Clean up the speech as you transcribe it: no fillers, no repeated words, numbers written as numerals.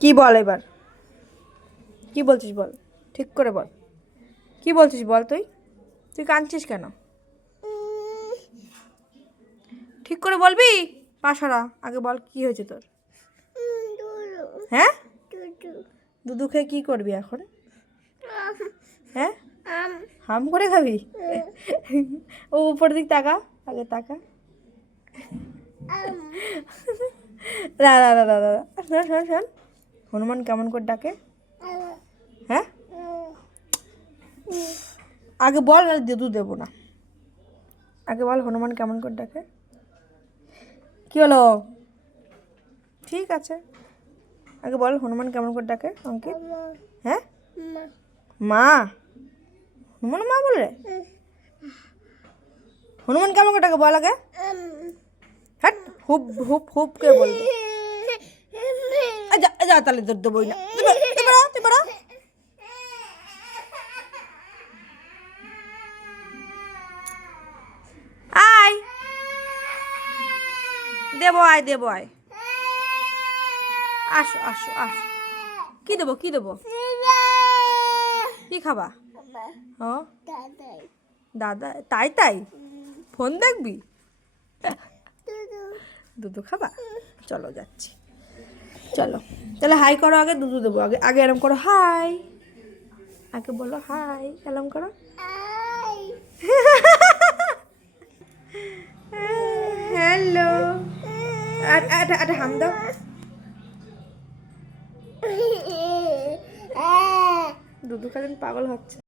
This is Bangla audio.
কি বল এবার, কি বলছিস বল, ঠিক করে বল, কি বলছিস বল, তুই তুই কাঁদছিস কেন? ঠিক করে বলবি? পাশারা আগে বল কি হয়েছে তোর? হ্যাঁ, দুধু খেয়ে কি করবি এখন? হ্যাঁ, হাম করে খাবি? ও উপর দিক তাকা, আগে তাকা। দাদা দাদা দাদা, শোন শোন শোন, হনুমান কেমন করে ডাকে? হ্যাঁ, আগে বল, না দুধ দেবো না। আগে বল হনুমান কেমন করে ডাকে। কি হলো? ঠিক আছে, আগে বল হনুমান কেমন করে ডাকে অঙ্কিত। হ্যাঁ, মা, হনুমান মা বলে? হনুমান কেমন করে ডাকে বল আগে। হ্যাঁ, হুপ হুপ হুপ কে বলবে? যা যা, তাহলে তোর দেবই না, তুই বড়। আয়, দেবো আয়, দেবো আয়, আসো আসো আসো। কি দেবো, কি দেবো, কি খাবা? ও দাদা, তাই তাই, ফোন দেখবি? দুধু খাবা? চলো যাচ্ছি, চলো তাহলে হাই করো আগে, দুধু দেবো আগে, আগে এরম করো হাই, আগে বলো হাই, এরম করো। হ্যালো, একটা হাম দাও। দুধু খালেন পাগল হচ্ছে।